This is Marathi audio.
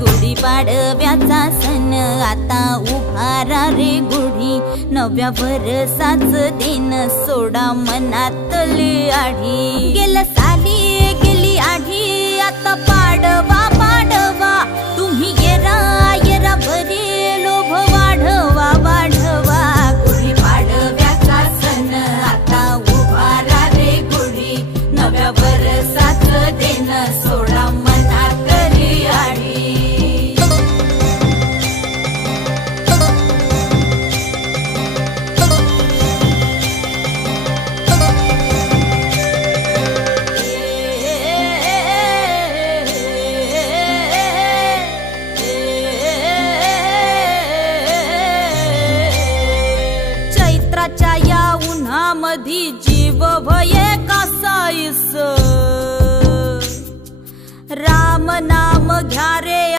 गुढीपाडव्याचा सण आता उभारा रे गुढी, नव्या वर्षाच दिन सोडा मनातली आढी। गेल्या साली गेली आढी, आता पाडवा पाडवा, तुम्ही येरा येरा भरी लोभ वाढवा वाढवा। गुढीपाडव्याचा सण आता उभारा रे गुढी, नव्या वर्षाच दिन सोडा मनातली आढी। चैत्राच्या या उन्हामधी जीव भये कासाईस, राम नाम घ्या रे